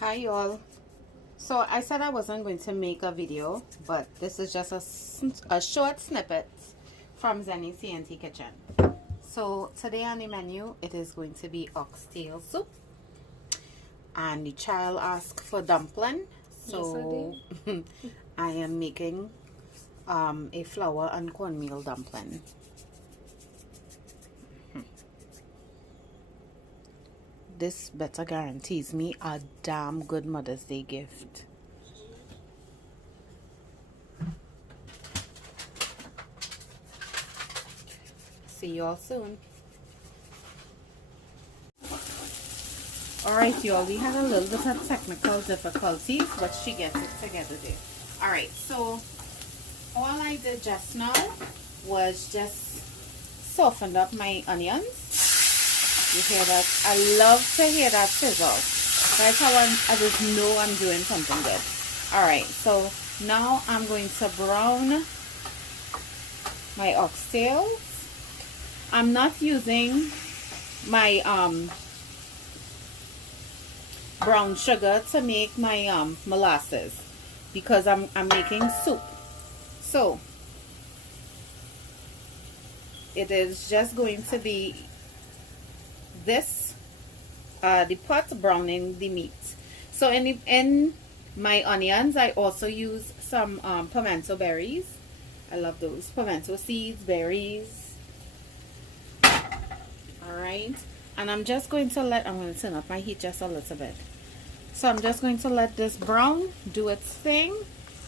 Hi y'all. So I said I wasn't going to make a video, but this is just a short snippet from ZENNIE'S CNT kitchen. So today on the menu it is going to be oxtail soup, and the child asked for dumpling, so yes, I am making a flour and cornmeal dumpling. This better guarantees me a damn good Mother's Day gift. See y'all soon. Alright y'all, we had a little bit of technical difficulties, but she gets it together there. Alright, so all I did just now was just soften up my onions. You hear that? I love to hear that sizzle. That's how I just know I'm doing something good. Alright, so now I'm going to brown my oxtails. I'm not using my brown sugar to make my molasses because I'm making soup. So it is just going to be this the pot browning the meat. So in my onions I also use some pimento berries. I love those pimento seeds, berries. Alright, and I'm just going to I'm going to turn up my heat just a little bit. So I'm just going to let this brown do its thing.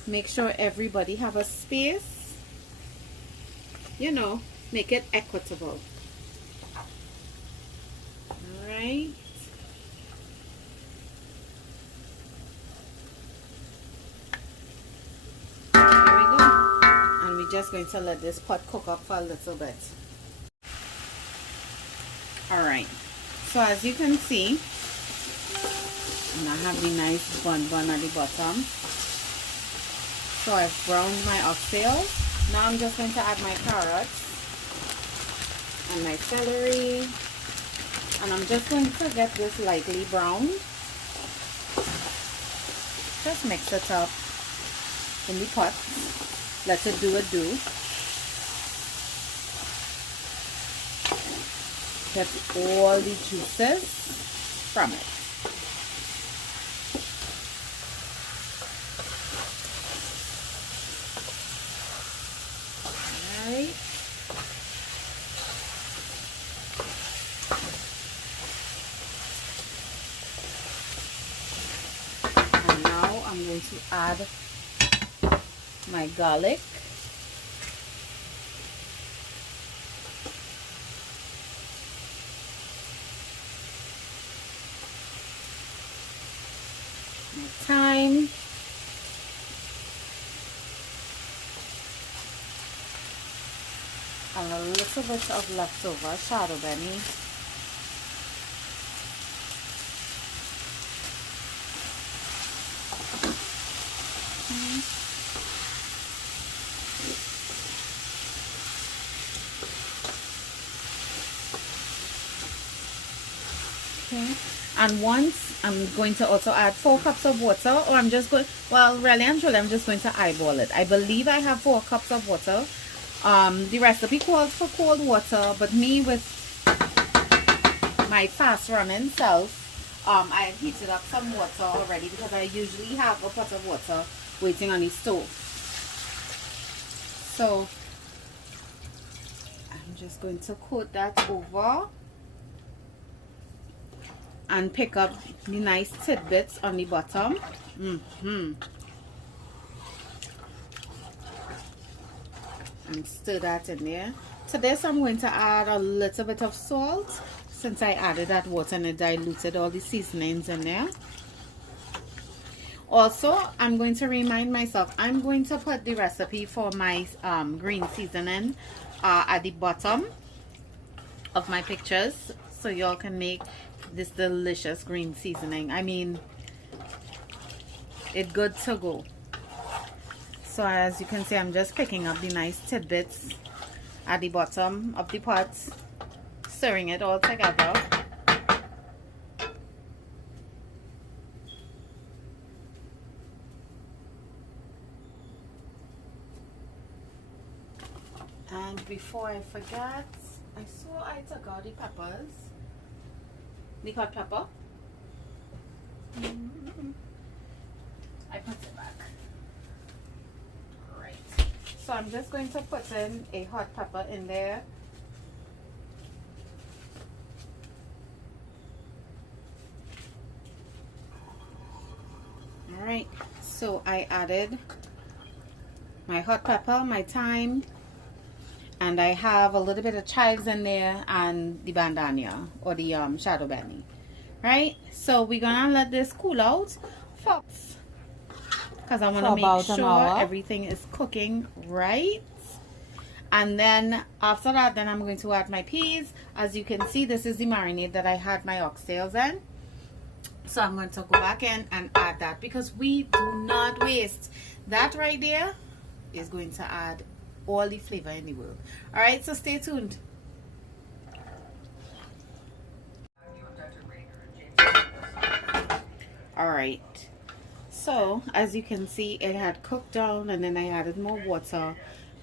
Make sure everybody have a space, you know, make it equitable. Alright, there we go. And we're just going to let this pot cook up for a little bit. Alright, so as you can see, and I have the nice bun at the bottom. So I've browned my oxtails. Now I'm just going to add my carrots and my celery. And I'm just going to get this lightly browned. Just mix it up in the pot. Let it do a do. Get all the juices from it. Alright. And now I'm going to add my garlic. My thyme. And a little bit of leftover shadow benny. Okay. And once I'm going to also add 4 cups of water, or I'm just going, well, really and truly I'm just going to eyeball it. I believe I have 4 cups of water. The recipe calls for cold water, but me with my fast running self, I had heated up some water already because I usually have a pot of water waiting on the stove. So I'm just going to coat that over and pick up the nice tidbits on the bottom. And stir that in there. To this I'm going to add a little bit of salt, since I added that water and it diluted all the seasonings in there. Also, I'm going to remind myself, I'm going to put the recipe for my green seasoning at the bottom of my pictures, so y'all can make this delicious green seasoning. I mean, it's good to go. So as you can see, I'm just picking up the nice tidbits at the bottom of the pot, stirring it all together. before I forget, I saw I took out the peppers. The hot pepper. I put it back. Right. So I'm just going to put in a hot pepper in there. Alright, so I added my hot pepper, my thyme, and I have a little bit of chives in there and the bandania or the shadow benny. Right, so we're gonna let this cool out first because I want to make sure everything is cooking right. And then after that, then I'm going to add my peas. As you can see, this is the marinade that I had my oxtails in. So I'm going to go back in and add that because we do not waste. That right there is going to add all the flavor in the world. Alright, so stay tuned. Alright, so as you can see, it had cooked down and then I added more water.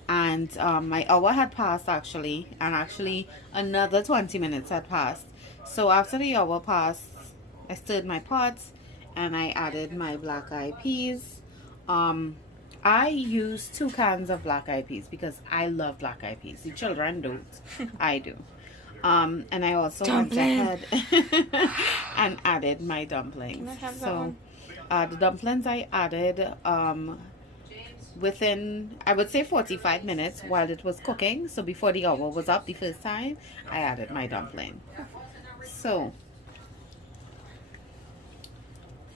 And my hour had passed actually, and actually another 20 minutes had passed. So after the hour passed, I stirred my pots and I added my black eyed peas. I use 2 cans of black eyed peas because I love black eyed peas. The children don't. I do. And I also went ahead and added my dumplings. Can I have that so one? The dumplings I added within, I would say, 45 minutes while it was cooking. So before the hour was up the first time, I added my dumpling. So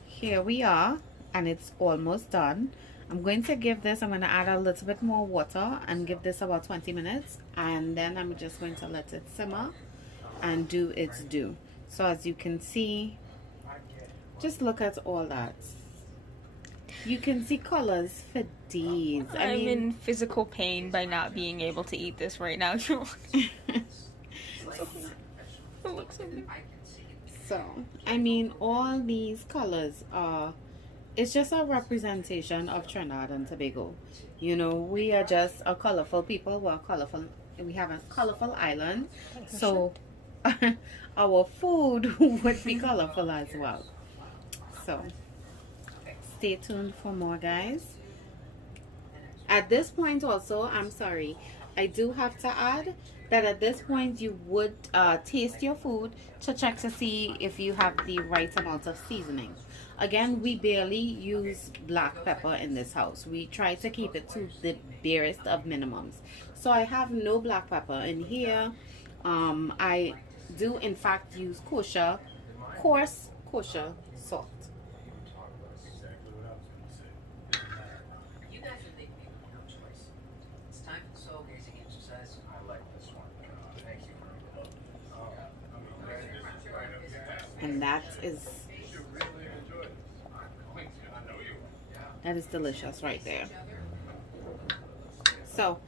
here we are, and it's almost done. I'm going to give this, I'm going to add a little bit more water and give this about 20 minutes, and then I'm just going to let it simmer and do its due. So as you can see, just look at all that. You can see colors for days. I'm in physical pain by not being able to eat this right now. It looks so good. So, I mean, all these colors are, it's just a representation of Trinidad and Tobago. You know, we are just a colorful people. We're colorful. We have a colorful island. So, our food would be colorful as well. So, stay tuned for more, guys. At this point also, I'm sorry, I do have to add that at this point you would taste your food to check to see if you have the right amount of seasoning. Again, we barely use black pepper in this house. We try to keep it to the barest of minimums. So I have no black pepper in here. I do in fact use kosher, coarse kosher salt. And that is delicious right there. So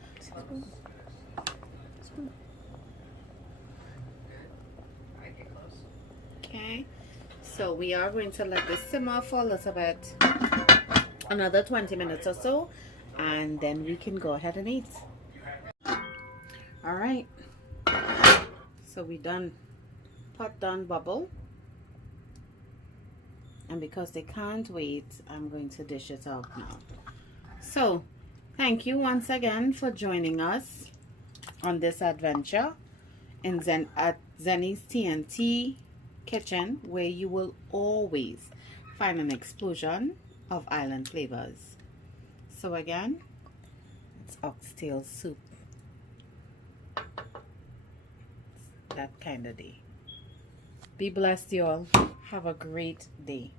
okay, so we are going to let this simmer for a little bit, another 20 minutes or so, and then we can go ahead and eat. All right, so we done, pot done bubble. And because they can't wait, I'm going to dish it out now. So, thank you once again for joining us on this adventure at ZENNIE'S TNT kitchen, where you will always find an explosion of island flavors. So again, it's oxtail soup. That kind of day. Be blessed, y'all. Have a great day.